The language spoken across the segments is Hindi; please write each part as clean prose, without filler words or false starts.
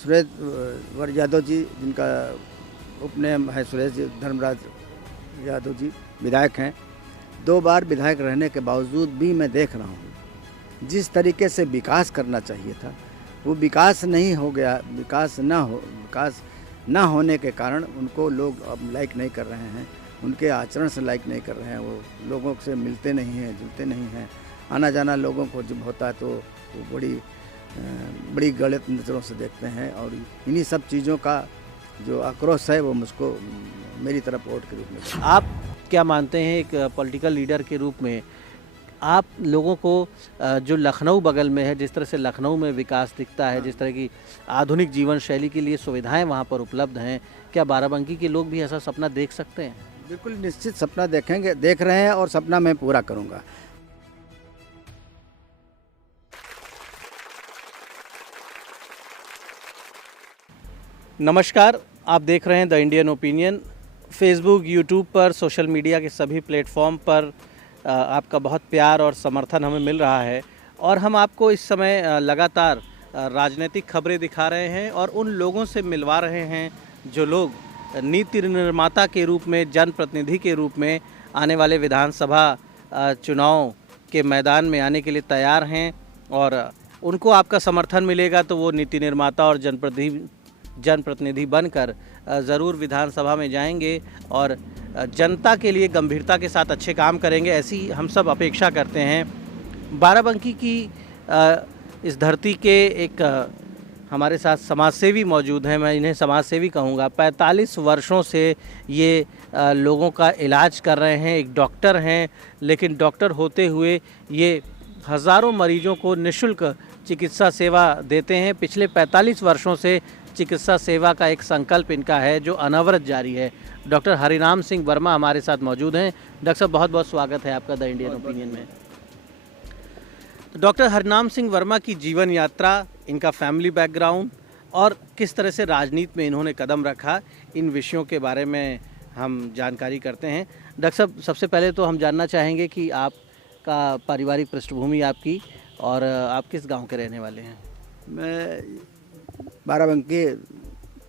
सुरेश वर यादव जी, जिनका उपनाम है सुरेश धर्मराज यादव जी, विधायक हैं। 2 बार विधायक रहने के बावजूद भी मैं देख रहा हूँ जिस तरीके से विकास करना चाहिए था वो विकास नहीं हो गया। विकास ना होने के कारण उनको लोग अब लाइक नहीं कर रहे हैं, उनके आचरण से लाइक नहीं कर रहे हैं। वो लोगों से मिलते नहीं हैं, जुलते नहीं हैं। आना जाना लोगों को जब होता है तो वो बड़ी गलत नज़रों से देखते हैं। और इन्हीं सब चीज़ों का जो आक्रोश है वो मुझको मेरी तरफ वोट के रूप में। आप क्या मानते हैं एक पॉलिटिकल लीडर के रूप में, आप लोगों को जो लखनऊ बगल में है, जिस तरह से लखनऊ में विकास दिखता है, जिस तरह की आधुनिक जीवन शैली के लिए सुविधाएं वहां पर उपलब्ध हैं, क्या बाराबंकी के लोग भी ऐसा सपना देख सकते हैं? बिल्कुल निश्चित सपना देख रहे हैं और सपना मैं पूरा करूँगा। नमस्कार, आप देख रहे हैं the Indian opinion. Facebook, YouTube पर, सोशल मीडिया के सभी प्लेटफॉर्म पर आपका बहुत प्यार और समर्थन हमें मिल रहा है और हम आपको इस समय लगातार राजनीतिक खबरें दिखा रहे हैं और उन लोगों से मिलवा रहे हैं जो लोग नीति निर्माता के रूप में, जनप्रतिनिधि के रूप में आने वाले विधानसभा चुनाव के मैदान में आने के लिए तैयार हैं। और उनको आपका समर्थन मिलेगा तो वो नीति निर्माता और जनप्रतिनिधि बनकर ज़रूर विधानसभा में जाएंगे और जनता के लिए गंभीरता के साथ अच्छे काम करेंगे, ऐसी हम सब अपेक्षा करते हैं। बाराबंकी की इस धरती के एक हमारे साथ समाजसेवी मौजूद हैं, मैं इन्हें समाजसेवी कहूँगा। 45 वर्षों से ये लोगों का इलाज कर रहे हैं, एक डॉक्टर हैं, लेकिन डॉक्टर होते हुए ये हज़ारों मरीजों को निःशुल्क चिकित्सा सेवा देते हैं। पिछले 45 वर्षों से चिकित्सा सेवा का एक संकल्प इनका है जो अनवरत जारी है। डॉक्टर हरिनाम सिंह वर्मा हमारे साथ मौजूद हैं। डॉक्टर साहब, बहुत बहुत स्वागत है आपका द इंडियन ओपिनियन में। तो डॉक्टर हरिनाम सिंह वर्मा की जीवन यात्रा, इनका फैमिली बैकग्राउंड और किस तरह से राजनीति में इन्होंने कदम रखा, इन विषयों के बारे में हम जानकारी करते हैं। डॉक्टर साहब, सबसे पहले तो हम जानना चाहेंगे कि आपका पारिवारिक पृष्ठभूमि आपकी और आप किस गाँव के रहने वाले हैं? मैं बाराबंकी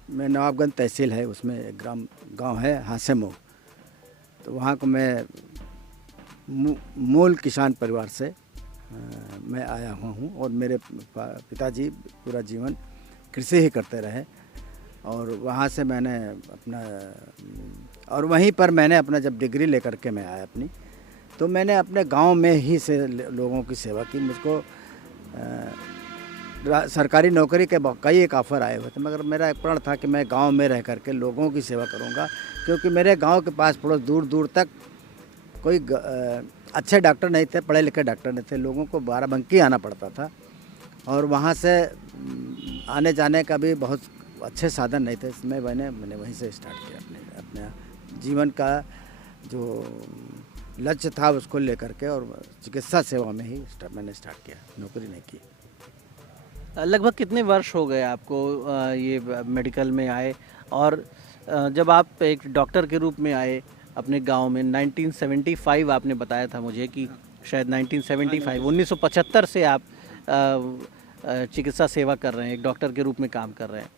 में नवाबगंज तहसील है, उसमें एक गांव है हासेमो। तो वहाँ को मैं मूल किसान परिवार से मैं आया हुआ हूँ और मेरे पिताजी पूरा जीवन कृषि ही करते रहे और वहाँ से मैंने वहीं पर मैंने अपना जब डिग्री लेकर के मैं आया अपनी, तो मैंने अपने गांव में ही से लोगों की सेवा की। मुझको सरकारी नौकरी के कई एक ऑफ़र आए हुए थे, मगर मेरा एक प्रण था कि मैं गांव में रह करके लोगों की सेवा करूंगा, क्योंकि मेरे गांव के पास पड़ोस दूर दूर तक कोई अच्छे डॉक्टर नहीं थे, पढ़े लिखे डॉक्टर नहीं थे। लोगों को बाराबंकी आना पड़ता था और वहां से आने जाने का भी बहुत अच्छे साधन नहीं थे। इसमें मैंने वहीं से स्टार्ट किया अपने जीवन का जो लक्ष्य था उसको लेकर के, और चिकित्सा सेवा में ही मैंने स्टार्ट किया, नौकरी नहीं की। लगभग कितने वर्ष हो गए आपको ये मेडिकल में आए, और जब आप एक डॉक्टर के रूप में आए अपने गांव में 1975 आपने बताया था मुझे कि शायद 1975 से आप चिकित्सा सेवा कर रहे हैं, एक डॉक्टर के रूप में काम कर रहे हैं।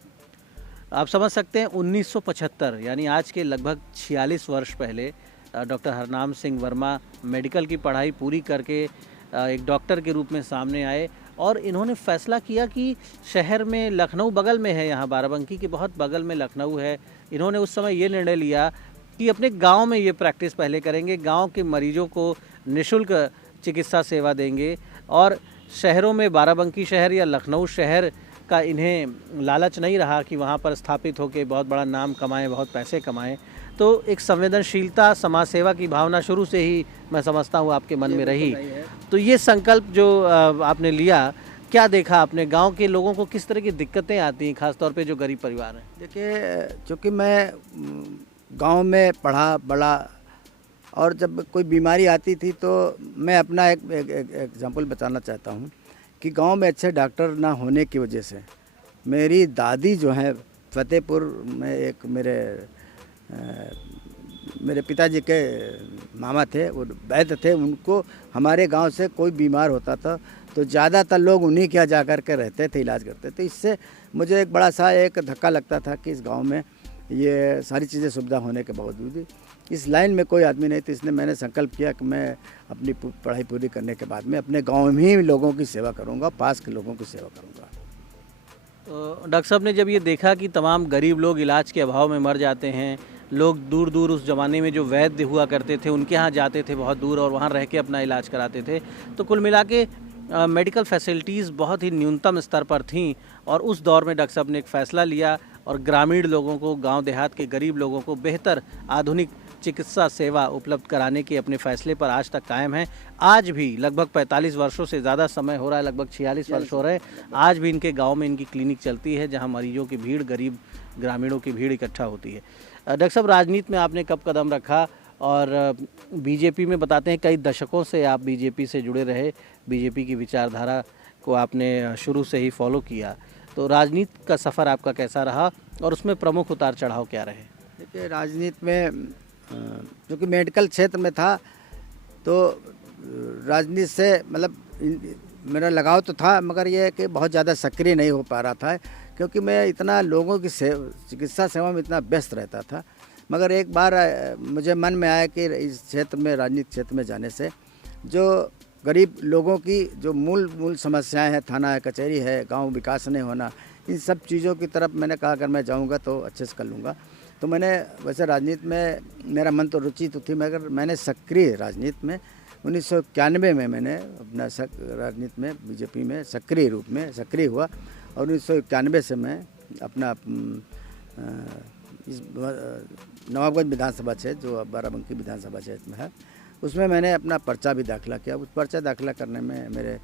आप समझ सकते हैं 1975 यानी आज के लगभग 46 वर्ष पहले डॉक्टर हरनाम सिंह वर्मा मेडिकल की पढ़ाई पूरी करके एक डॉक्टर के रूप में सामने आए और इन्होंने फैसला किया कि शहर में, लखनऊ बगल में है, यहाँ बाराबंकी के बहुत बगल में लखनऊ है। इन्होंने उस समय ये निर्णय लिया कि अपने गांव में ये प्रैक्टिस पहले करेंगे, गांव के मरीजों को निःशुल्क चिकित्सा सेवा देंगे और शहरों में, बाराबंकी शहर या लखनऊ शहर का इन्हें लालच नहीं रहा कि वहाँ पर स्थापित होकर बहुत बड़ा नाम कमाएं, बहुत पैसे कमाएं। तो एक संवेदनशीलता, समाज सेवा की भावना शुरू से ही मैं समझता हूँ आपके मन में रही। तो ये संकल्प जो आपने लिया, क्या देखा आपने गांव के लोगों को, किस तरह की दिक्कतें आती हैं खासतौर पे जो गरीब परिवार हैं? देखिए, चूँकि मैं गांव में पढ़ा बड़ा और जब कोई बीमारी आती थी तो मैं अपना एक एग्जांपल बताना चाहता हूँ कि गांव में अच्छे डॉक्टर ना होने की वजह से मेरी दादी जो है फतेहपुर में, एक मेरे पिताजी के मामा थे, वो वैद्य थे, उनको हमारे गांव से कोई बीमार होता था तो ज़्यादातर लोग उन्हीं के यहाँ जा कर के रहते थे, इलाज करते थे। इससे मुझे एक बड़ा सा एक धक्का लगता था कि इस गांव में ये सारी चीज़ें सुविधा होने के बावजूद भी इस लाइन में कोई आदमी नहीं, तो इसलिए मैंने संकल्प किया कि मैं अपनी पढ़ाई पूरी करने के बाद में अपने गांव में ही लोगों की सेवा करूंगा, पास के लोगों की सेवा करूंगा। तो डॉक्टर साहब ने जब ये देखा कि तमाम गरीब लोग इलाज के अभाव में मर जाते हैं, लोग दूर दूर उस ज़माने में जो वैद्य हुआ करते थे उनके यहाँ जाते थे बहुत दूर और वहाँ रह के अपना इलाज कराते थे, तो कुल मिला के मेडिकल फैसिलिटीज़ बहुत ही न्यूनतम स्तर पर थीं। और उस दौर में डॉक्टर साहब ने एक फ़ैसला लिया और ग्रामीण लोगों को, गांव देहात के गरीब लोगों को बेहतर आधुनिक चिकित्सा सेवा उपलब्ध कराने के अपने फैसले पर आज तक कायम हैं। आज भी लगभग 45 वर्षों से ज़्यादा समय हो रहा है, लगभग 46 वर्ष हो रहे हैं, आज भी इनके गांव में इनकी क्लिनिक चलती है जहां मरीजों की भीड़, गरीब ग्रामीणों की भीड़ इकट्ठा होती है। डॉक्टर साहब, राजनीति में आपने कब कदम रखा और बीजेपी में बताते हैं कई दशकों से आप बीजेपी से जुड़े रहे, बीजेपी की विचारधारा को आपने शुरू से ही फॉलो किया, तो राजनीति का सफ़र आपका कैसा रहा और उसमें प्रमुख उतार चढ़ाव क्या रहे? देखिए, राजनीति में क्योंकि मेडिकल क्षेत्र में था तो राजनीति से मतलब मेरा लगाव तो था, मगर ये कि बहुत ज़्यादा सक्रिय नहीं हो पा रहा था क्योंकि मैं इतना लोगों की चिकित्सा सेवा में इतना व्यस्त रहता था। मगर एक बार मुझे मन में आया कि इस क्षेत्र में, राजनीतिक क्षेत्र में जाने से जो गरीब लोगों की जो मूल समस्याएं हैं, थाना है, कचहरी है, गांव विकास नहीं होना, इन सब चीज़ों की तरफ मैंने कहा अगर मैं जाऊंगा तो अच्छे से कर लूँगा। तो मैंने वैसे राजनीति में मेरा मन तो रुचि तो थी, मगर मैंने सक्रिय राजनीति में 1991 में मैंने अपना राजनीति में बीजेपी में सक्रिय रूप में सक्रिय हुआ और 1991 से मैं अपना इस नवाबगंज विधानसभा क्षेत्र जो बाराबंकी विधानसभा क्षेत्र में है, उसमें मैंने अपना पर्चा भी दाखिला किया। उस पर्चा दाखिला करने में मेरे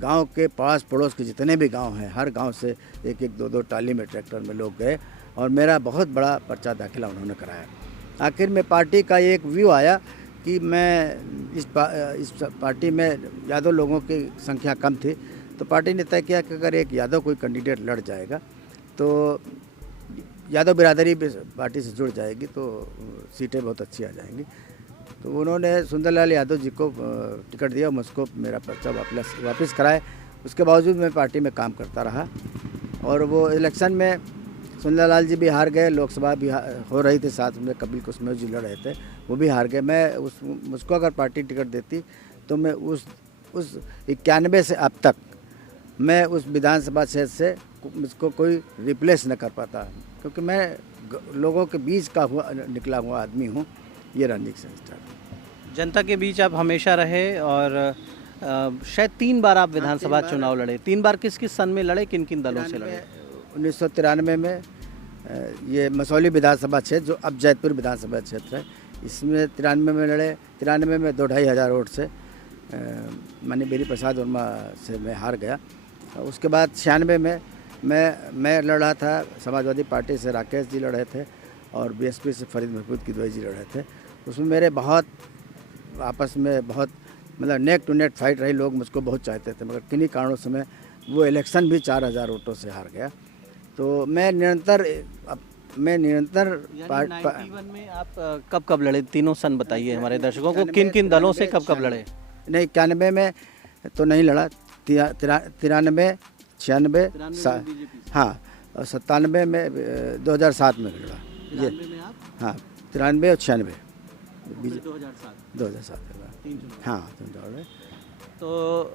गांव के पास पड़ोस के जितने भी गांव हैं, हर गांव से एक एक दो दो टाली में ट्रैक्टर में लोग गए और मेरा बहुत बड़ा पर्चा दाखिला उन्होंने कराया। आखिर में पार्टी का एक व्यू आया कि मैं इस पार्टी में यादव लोगों की संख्या कम थी, तो पार्टी ने तय किया कि अगर एक यादव कोई कैंडिडेट लड़ जाएगा तो यादव बिरादरी पार्टी से जुड़ जाएगी तो सीटें बहुत अच्छी आ जाएंगी। तो उन्होंने सुंदरलाल यादव जी को टिकट दिया, मुझको मेरा पर्चा वापस कराए। उसके बावजूद मैं पार्टी में काम करता रहा और वो इलेक्शन में सुंदरलाल जी भी हार गए, लोकसभा भी हो रही थी, साथ में कपिल कुसमेव जी लड़ रहे थे, वो भी हार गए। मैं मुझको अगर पार्टी टिकट देती तो मैं उस 91 से अब तक मैं उस विधानसभा क्षेत्र से मुझको कोई रिप्लेस न कर पाता, क्योंकि मैं लोगों के बीच का निकला हुआ आदमी हूँ। ये राजनीतिक संस्था, जनता के बीच आप हमेशा रहे और शायद 3 बार आप विधानसभा चुनाव लड़े। 3 बार किस किस सन में लड़े, किन किन दलों से लड़े? 1993 में ये मसौली विधानसभा क्षेत्र जो अब जैतपुर विधानसभा क्षेत्र है, इसमें 93 में लड़े। 93 में 2-2.5 हज़ार वोट से माननीय बेरी प्रसाद वर्मा से मैं हार गया। उसके बाद 96 में मैं लड़ रहा था, समाजवादी पार्टी से राकेश जी लड़ रहे थे और बीएसपी से फरीद महमूद किदवई जी लड़ रहे थे। उसमें मेरे बहुत आपस में बहुत मतलब नेक टू नेक फाइट रही, लोग मुझको बहुत चाहते थे, मगर किन्हीं कारणों से मैं वो इलेक्शन भी 4000 वोटों से हार गया। तो मैं निरंतर 91 में आप कब लड़े? तीनों सन बताइए हमारे दर्शकों को, किन किन दलों से कब लड़े? नहीं, 91 में तो नहीं लड़ा, 93, 96, हाँ, और 97 में 2007 में लड़ा ये, हाँ 93 और 96 2007 हाँ। तो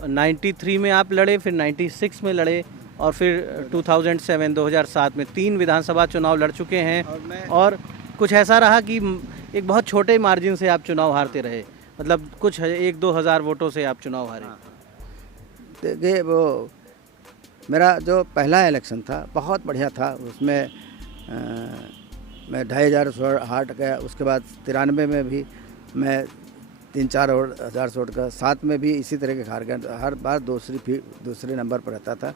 93 में आप लड़े, फिर 96 में लड़े और फिर 2007 2007 में 3 विधानसभा चुनाव लड़ चुके हैं और कुछ ऐसा रहा कि एक बहुत छोटे मार्जिन से आप चुनाव हारते रहे, मतलब कुछ 1-2 हज़ार वोटों से आप चुनाव हारे। देखिए, वो मेरा जो पहला इलेक्शन था बहुत बढ़िया था, उसमें मैं 2,500 हार गया। उसके बाद 93 में भी मैं 3-4 हज़ार वोट का, 7 में भी इसी तरह के हार गया। हर बार दूसरे नंबर पर रहता था।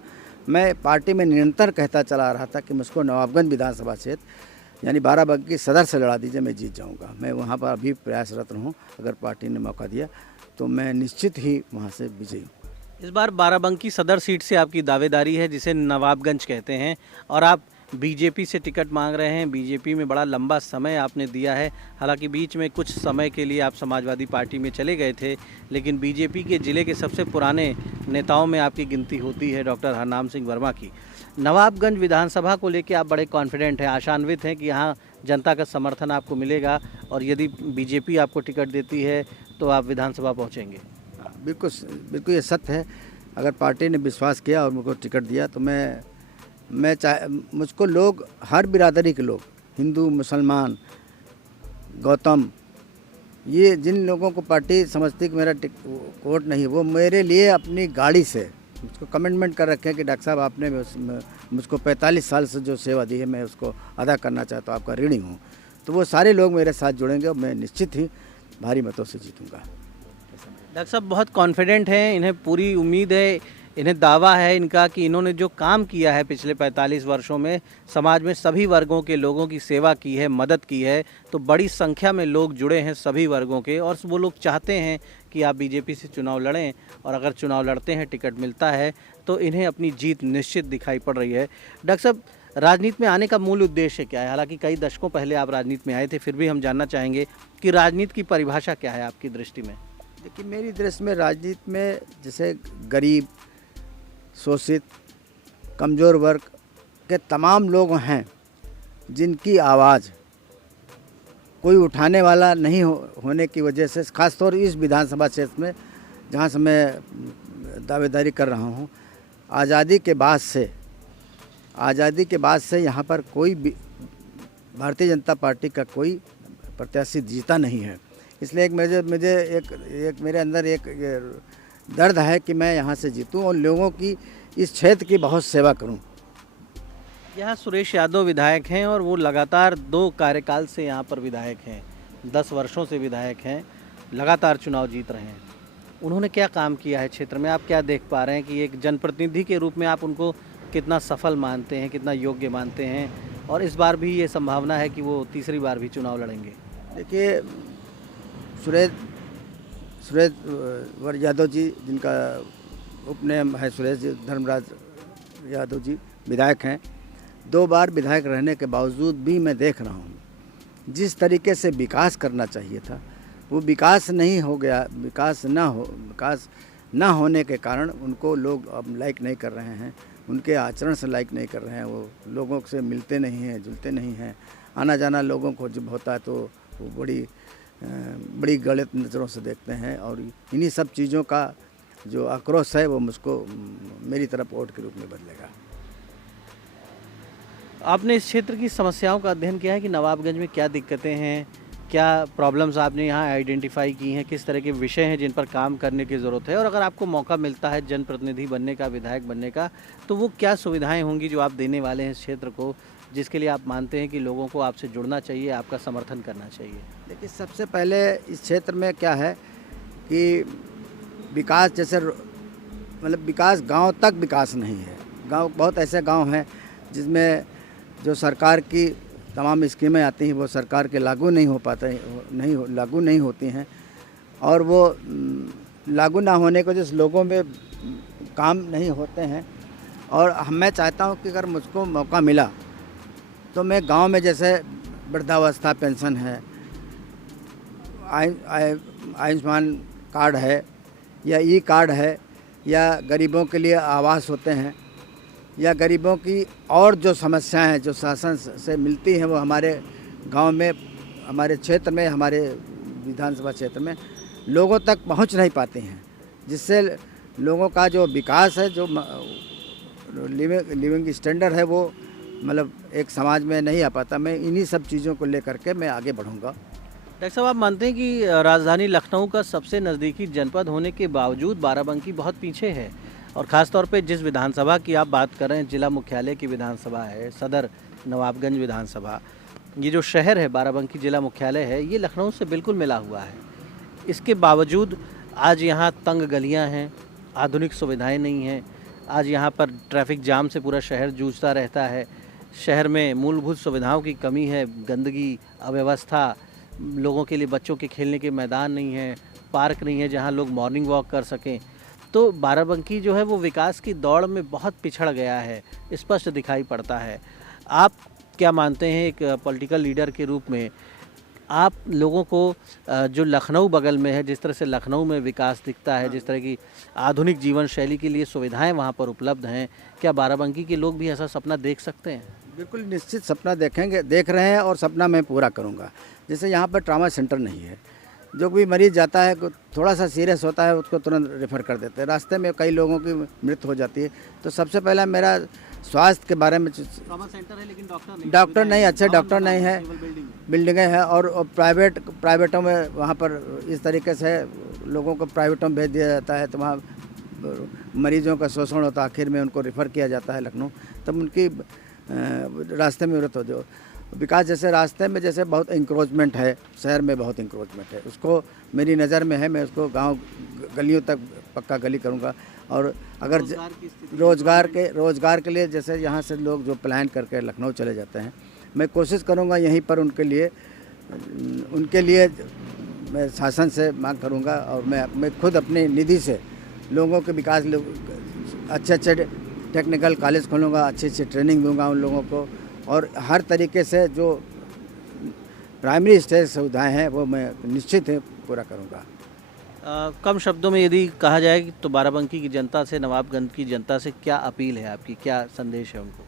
मैं पार्टी में निरंतर कहता चला रहा था कि मुझको नवाबगंज विधानसभा क्षेत्र यानी बाराबंकी सदर से लड़ा दीजिए, मैं जीत जाऊंगा। मैं वहां पर अभी प्रयासरत हूँ, अगर पार्टी ने मौका दिया तो मैं निश्चित ही वहां से विजयी हूँ। इस बार बाराबंकी सदर सीट से आपकी दावेदारी है, जिसे नवाबगंज कहते हैं, और आप बीजेपी से टिकट मांग रहे हैं। बीजेपी में बड़ा लंबा समय आपने दिया है, हालांकि बीच में कुछ समय के लिए आप समाजवादी पार्टी में चले गए थे, लेकिन बीजेपी के ज़िले के सबसे पुराने नेताओं में आपकी गिनती होती है डॉक्टर हरनाम सिंह वर्मा की। नवाबगंज विधानसभा को लेके आप बड़े कॉन्फिडेंट हैं, आशान्वित हैं कि यहाँ जनता का समर्थन आपको मिलेगा और यदि बीजेपी आपको टिकट देती है तो आप विधानसभा पहुँचेंगे। बिल्कुल बिल्कुल ये सत्य है। अगर पार्टी ने विश्वास किया और मुझको टिकट दिया तो मुझको लोग, हर बिरादरी के लोग, हिंदू, मुसलमान, गौतम, ये जिन लोगों को पार्टी समझती कि मेरा वोट नहीं, वो मेरे लिए अपनी गाड़ी से मुझको कमिटमेंट कर रखे हैं कि डॉक्टर साहब आपने मुझको 45 साल से जो सेवा दी है मैं उसको अदा करना चाहता हूँ, आपका ऋणी हूँ। तो वो सारे लोग मेरे साथ जुड़ेंगे और मैं निश्चित ही भारी मतों से जीतूँगा। डॉक्टर साहब बहुत कॉन्फिडेंट हैं, इन्हें पूरी उम्मीद है, इन्हें दावा है इनका कि इन्होंने जो काम किया है पिछले 45 वर्षों में, समाज में सभी वर्गों के लोगों की सेवा की है, मदद की है, तो बड़ी संख्या में लोग जुड़े हैं सभी वर्गों के, और वो लोग चाहते हैं कि आप बीजेपी से चुनाव लड़ें, और अगर चुनाव लड़ते हैं, टिकट मिलता है तो इन्हें अपनी जीत निश्चित दिखाई पड़ रही है। डॉक्टर साहब, राजनीति में आने का मूल उद्देश्य क्या है? हालांकि कई दशकों पहले आप राजनीति में आए थे, फिर भी हम जानना चाहेंगे कि राजनीति की परिभाषा क्या है आपकी दृष्टि में? देखिए, मेरी दृष्टि में राजनीति में जैसे गरीब, शोषित, कमज़ोर वर्ग के तमाम लोग हैं जिनकी आवाज़ कोई उठाने वाला नहीं होने की वजह से, ख़ासतौर इस विधानसभा क्षेत्र में जहाँ से मैं दावेदारी कर रहा हूँ, आज़ादी के बाद से यहाँ पर कोई भी भारतीय जनता पार्टी का कोई प्रत्याशी जीता नहीं है। इसलिए मेरे अंदर एक दर्द है कि मैं यहाँ से जीतूं और लोगों की, इस क्षेत्र की बहुत सेवा करूं। यहाँ सुरेश यादव विधायक हैं और वो लगातार 2 कार्यकाल से यहाँ पर विधायक हैं, 10 वर्षों से विधायक हैं, लगातार चुनाव जीत रहे हैं। उन्होंने क्या काम किया है क्षेत्र में? आप क्या देख पा रहे हैं कि एक जनप्रतिनिधि के रूप में आप उनको कितना सफल मानते हैं, कितना योग्य मानते हैं, और इस बार भी ये संभावना है कि वो तीसरी बार भी चुनाव लड़ेंगे? देखिए, सुरेश यादव जी, जिनका उपनाम है सुरेश धर्मराज यादव जी, विधायक हैं। 2 बार विधायक रहने के बावजूद भी मैं देख रहा हूँ जिस तरीके से विकास करना चाहिए था वो विकास नहीं हो गया। विकास ना होने के कारण उनको लोग अब लाइक नहीं कर रहे हैं, उनके आचरण से लाइक नहीं कर रहे हैं। वो लोगों से मिलते नहीं हैं, जुलते नहीं हैं। आना जाना लोगों को जब होता है तो वो बड़ी गलत नज़रों से देखते हैं, और इन्हीं सब चीज़ों का जो आक्रोश है वो मुझको मेरी तरफ वोट के रूप में बदलेगा। आपने इस क्षेत्र की समस्याओं का अध्ययन किया है कि नवाबगंज में क्या दिक्कतें हैं, क्या प्रॉब्लम्स आपने यहाँ आइडेंटिफाई की हैं, किस तरह के विषय हैं जिन पर काम करने की ज़रूरत है, और अगर आपको मौका मिलता है जनप्रतिनिधि बनने का, विधायक बनने का, तो वो क्या सुविधाएं होंगी जो आप देने वाले हैं इस क्षेत्र को, जिसके लिए आप मानते हैं कि लोगों को आपसे जुड़ना चाहिए, आपका समर्थन करना चाहिए? देखिए, सबसे पहले इस क्षेत्र में क्या है कि विकास, जैसे मतलब विकास, गांव तक विकास नहीं है। बहुत ऐसे गांव हैं जिसमें जो सरकार की तमाम स्कीमें आती हैं वो सरकार के लागू नहीं होती हैं, और वो लागू ना होने की वजह से लोगों में काम नहीं होते हैं। और मैं चाहता हूं कि अगर मुझको मौका मिला तो मैं गांव में, जैसे वृद्धावस्था पेंशन है, आयुष्मान कार्ड है, या ई कार्ड है, या गरीबों के लिए आवास होते हैं, या गरीबों की और जो समस्याएं हैं जो शासन से मिलती हैं वो हमारे गांव में, हमारे क्षेत्र में, हमारे विधानसभा क्षेत्र में लोगों तक पहुंच नहीं पाती हैं, जिससे लोगों का जो विकास है, जो लिविंग स्टैंडर्ड है, वो मतलब एक समाज में नहीं आ पाता। मैं इन्हीं सब चीज़ों को लेकर के मैं आगे बढ़ूँगा। डॉक्टर साहब, आप मानते हैं कि राजधानी लखनऊ का सबसे नज़दीकी जनपद होने के बावजूद बाराबंकी बहुत पीछे है, और ख़ास तौर पे जिस विधानसभा की आप बात कर रहे हैं, जिला मुख्यालय की विधानसभा है, सदर नवाबगंज विधानसभा, ये जो शहर है बाराबंकी जिला मुख्यालय है, ये लखनऊ से बिल्कुल मिला हुआ है। इसके बावजूद आज यहाँ तंग गलियाँ हैं, आधुनिक सुविधाएँ नहीं हैं, आज यहाँ पर ट्रैफिक जाम से पूरा शहर जूझता रहता है। शहर में मूलभूत सुविधाओं की कमी है, गंदगी, अव्यवस्था, लोगों के लिए बच्चों के खेलने के मैदान नहीं है, पार्क नहीं है जहाँ लोग मॉर्निंग वॉक कर सकें। तो बाराबंकी जो है वो विकास की दौड़ में बहुत पिछड़ गया है, स्पष्ट दिखाई पड़ता है। आप क्या मानते हैं एक पॉलिटिकल लीडर के रूप में, आप लोगों को जो लखनऊ बगल में है, जिस तरह से लखनऊ में विकास दिखता है, जिस तरह की आधुनिक जीवन शैली के लिए सुविधाएं वहां पर उपलब्ध हैं, क्या बाराबंकी के लोग भी ऐसा सपना देख सकते हैं? बिल्कुल निश्चित सपना देखेंगे, देख रहे हैं, और सपना मैं पूरा करूंगा। जैसे यहाँ पर ट्रामा सेंटर नहीं है, जो भी मरीज जाता है थोड़ा सा सीरियस होता है उसको तुरंत रेफ़र कर देते हैं। रास्ते में कई लोगों की मृत्यु हो जाती है। तो सबसे पहला मेरा स्वास्थ्य के बारे में, ट्रॉमा सेंटर है लेकिन डॉक्टर नहीं, अच्छे डॉक्टर नहीं है, बिल्डिंगें हैं, और प्राइवेटों में वहाँ पर इस तरीके से लोगों को प्राइवेटों में भेज दिया जाता है, तो वहाँ मरीजों का शोषण होता है, आखिर में उनको रेफ़र किया जाता है लखनऊ। तब उनकी रास्ते में मृत्यु हो जो विकास, जैसे रास्ते में जैसे बहुत इंक्रोचमेंट है, शहर में बहुत इंक्रोचमेंट है, उसको मेरी नज़र में है, मैं उसको गांव गलियों तक पक्का गली करूंगा। और अगर रोज़गार के लिए जैसे यहाँ से लोग जो प्लान करके लखनऊ चले जाते हैं, मैं कोशिश करूंगा यहीं पर उनके लिए मैं शासन से मांग करूंगा, और मैं खुद अपनी निधि से लोगों के विकास, अच्छे टेक्निकल कॉलेज खोलूँगा, अच्छी ट्रेनिंग दूंगा उन लोगों को, और हर तरीके से जो प्राइमरी स्टेज सुविधाएं हैं वो मैं निश्चित है पूरा करूंगा। कम शब्दों में यदि कहा जाए तो बाराबंकी की जनता से, नवाबगंज की जनता से क्या अपील है आपकी, क्या संदेश है उनको?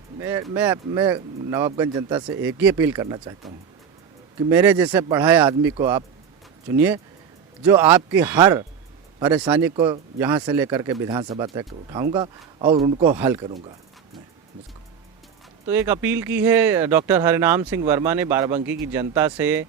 मैं नवाबगंज जनता से एक ही अपील करना चाहता हूँ कि मेरे जैसे पढ़ाए आदमी को आप चुनिए, जो आपकी हर परेशानी को यहाँ से लेकर के विधानसभा तक उठाऊंगा और उनको हल करूंगा। तो एक अपील की है डॉक्टर हरिनाम सिंह वर्मा ने बाराबंकी की जनता से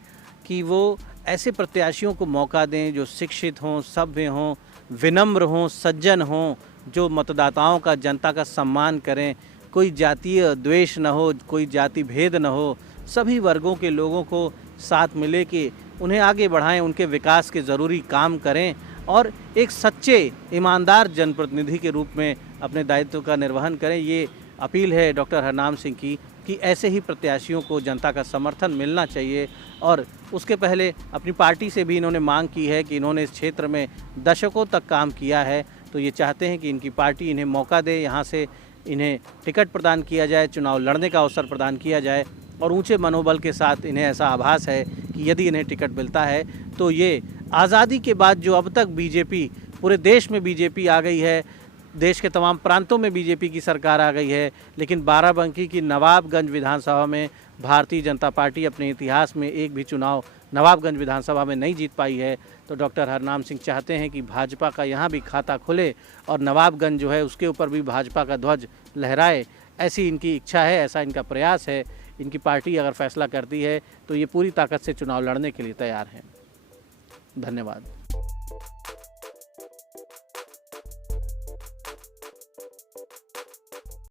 कि वो ऐसे प्रत्याशियों को मौका दें जो शिक्षित हों, सभ्य हों, विनम्र हों, सज्जन हों, जो मतदाताओं का, जनता का सम्मान करें, कोई जातीय द्वेष न हो, कोई जाति भेद न हो, सभी वर्गों के लोगों को साथ मिले कि उन्हें आगे बढ़ाएं, उनके विकास के ज़रूरी काम करें और एक सच्चे ईमानदार जनप्रतिनिधि के रूप में अपने दायित्व का निर्वहन करें। ये अपील है डॉक्टर हरनाम सिंह की कि ऐसे ही प्रत्याशियों को जनता का समर्थन मिलना चाहिए। और उसके पहले अपनी पार्टी से भी इन्होंने मांग की है कि इन्होंने इस क्षेत्र में दशकों तक काम किया है, तो ये चाहते हैं कि इनकी पार्टी इन्हें मौका दे, यहाँ से इन्हें टिकट प्रदान किया जाए, चुनाव लड़ने का अवसर प्रदान किया जाए, और ऊंचे मनोबल के साथ इन्हें ऐसा आभास है कि यदि इन्हें टिकट मिलता है तो ये आज़ादी के बाद जो अब तक बीजेपी, पूरे देश में बीजेपी आ गई है, देश के तमाम प्रांतों में बीजेपी की सरकार आ गई है, लेकिन बाराबंकी की नवाबगंज विधानसभा में भारतीय जनता पार्टी अपने इतिहास में एक भी चुनाव नवाबगंज विधानसभा में नहीं जीत पाई है। तो डॉक्टर हरनाम सिंह चाहते हैं कि भाजपा का यहाँ भी खाता खुले और नवाबगंज जो है उसके ऊपर भी भाजपा का ध्वज लहराए, ऐसी इनकी इच्छा है, ऐसा इनका प्रयास है। इनकी पार्टी अगर फैसला करती है तो ये पूरी ताकत से चुनाव लड़ने के लिए तैयार हैं। धन्यवाद।